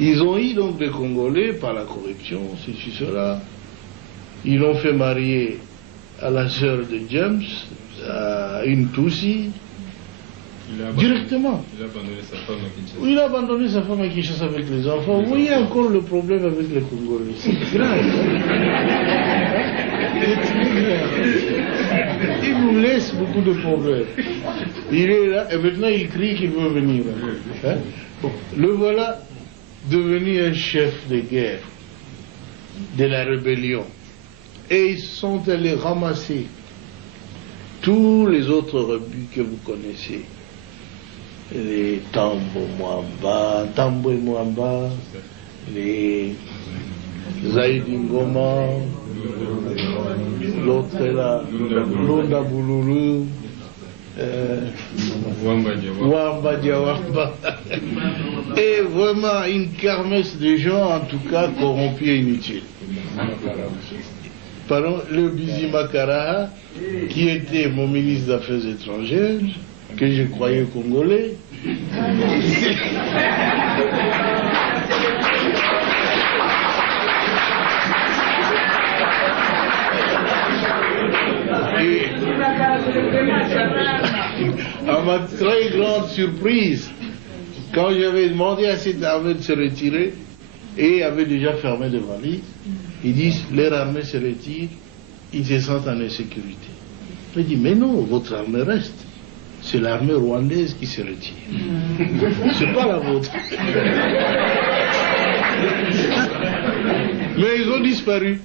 Ils ont eu donc des Congolais par la corruption, ceci, cela. Ils l'ont fait marier à la sœur de James, à une Tutsi, directement. Il a abandonné sa femme à Kinshasa. Oui, il a abandonné sa femme à Kinshasa avec les enfants. Vous voyez encore le problème avec les Congolais. C'est grave. Il nous laisse beaucoup de problèmes. Il est là et maintenant il crie qu'il veut venir. Hein? Bon, le voilà devenu un chef de guerre de la rébellion. Et ils sont allés ramasser tous les autres rebus que vous connaissez. Les Tambo Mwamba, les Zaïdi Ngoma, l'autre là, Lunda Boululu, Wamba Diawamba. Et vraiment une kermesse de gens, en tout cas, corrompus et inutiles. Pardon, le Bizi Makara, qui était mon ministre des Affaires étrangères, que je croyais congolais. Et à ma très grande surprise, quand j'avais demandé à cette armée de se retirer, et avait déjà fermé des valises, ils disent, leur armée se retire, ils se sentent en insécurité. Je dis, mais non, votre armée reste. C'est l'armée rwandaise qui se retire. C'est pas la vôtre. Mais ils ont disparu.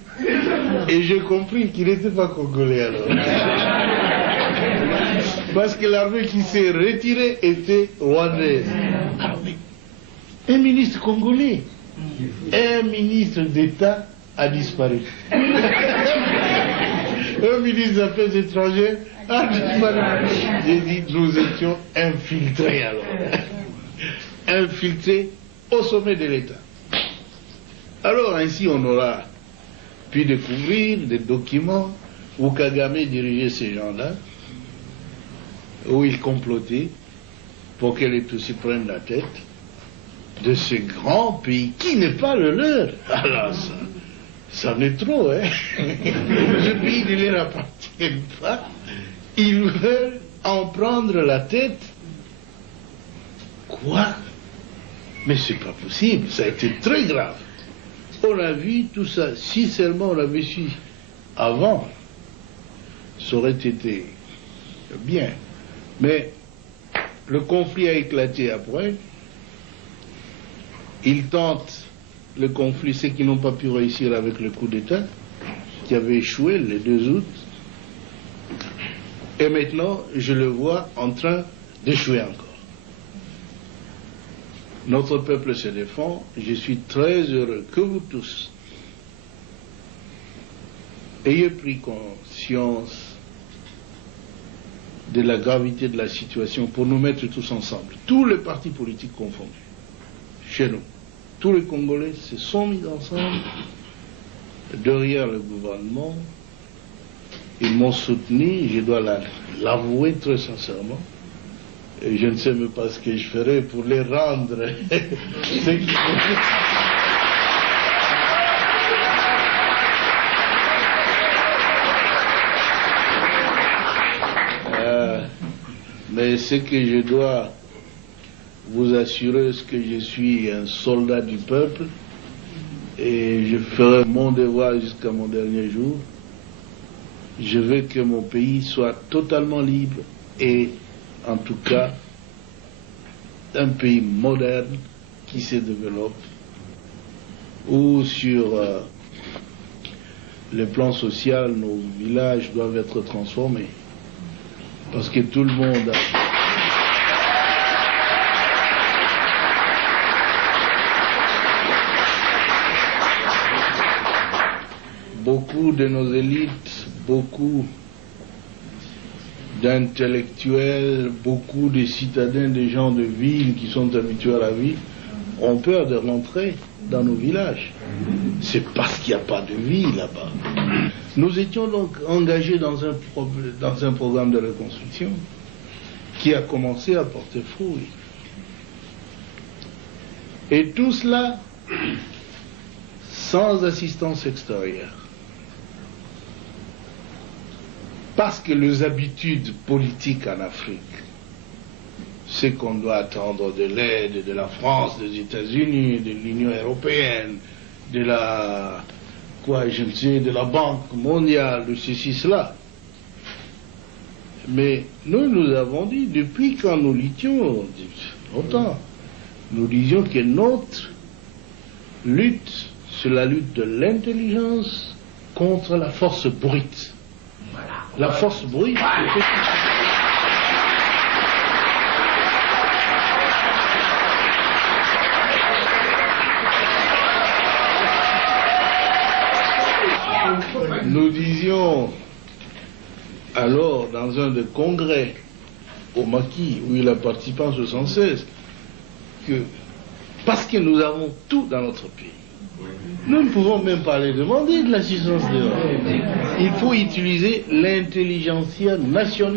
Et j'ai compris qu'ils n'étaient pas congolais alors. Parce que l'armée qui s'est retirée était rwandaise. Ah oui. Un ministre congolais, un ministre d'État a disparu. Un ministre des Affaires étrangères a disparu. J'ai dit, nous étions infiltrés alors. Infiltrés au sommet de l'État. Alors ainsi on aura pu découvrir des documents où Kagame dirigeait ces gens-là, où il complotait pour que les Tutsis prennent la tête de ce grand pays qui n'est pas le leur. Alors ça en est trop, hein. Ce pays ne leur appartient pas. Ils veulent en prendre la tête. Quoi? Mais c'est pas possible, ça a été très grave. On a vu tout ça, si seulement on l'avait su avant, ça aurait été bien. Mais le conflit a éclaté après. Ils tentent le conflit, ceux qui n'ont pas pu réussir avec le coup d'État, qui avait échoué le 2 août. Et maintenant, je le vois en train d'échouer encore. Notre peuple se défend. Je suis très heureux que vous tous ayez pris conscience de la gravité de la situation pour nous mettre tous ensemble, tous les partis politiques confondus, chez nous. Tous les Congolais se sont mis ensemble derrière le gouvernement. Ils m'ont soutenu, je dois l'avouer très sincèrement. Et je ne sais même pas ce que je ferai pour les rendre. Mais ce que je dois vous assurer, c'est que je suis un soldat du peuple et je ferai mon devoir jusqu'à mon dernier jour. Je veux que mon pays soit totalement libre et en tout cas un pays moderne qui se développe, où sur le plan social, nos villages doivent être transformés. Parce que tout le monde beaucoup de nos élites, beaucoup d'intellectuels, beaucoup de citadins, des gens de ville qui sont habitués à la vie, ont peur de rentrer dans nos villages. C'est parce qu'il n'y a pas de vie là-bas. Nous étions donc engagés dans un programme de reconstruction qui a commencé à porter fruit. Et tout cela sans assistance extérieure. Parce que les habitudes politiques en Afrique, c'est qu'on doit attendre de l'aide de la France, des États-Unis, de l'Union européenne, de la, de la Banque mondiale, de ceci, cela. Mais nous avons dit, depuis quand nous luttions, longtemps, nous disions que notre lutte, c'est la lutte de l'intelligence contre la force brute. La force brute, nous disions alors dans un des congrès au Maquis où il a participé en 1976 que parce que nous avons tout dans notre pays, nous ne pouvons même pas les demander de l'assistance de l'homme. Il faut utiliser l'intelligentsia nationale.